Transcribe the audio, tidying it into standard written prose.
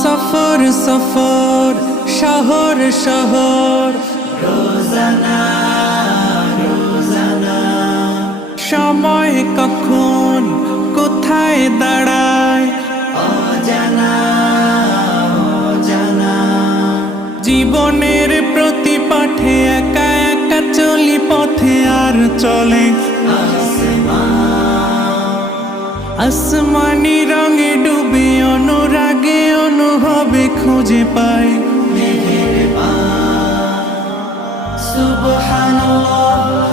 সফর সফর শহর শহর রোজানা রোজানা সময় কখন কোথায় দাঁড়ায় অজানা অজানা জীবনের প্রতি পাঠে একা একা চলি পথে আর চলে আসমানি রঙে ডুবে অনুরাগে অনুভবে খুঁজে পাই সুবহানাল্লাহ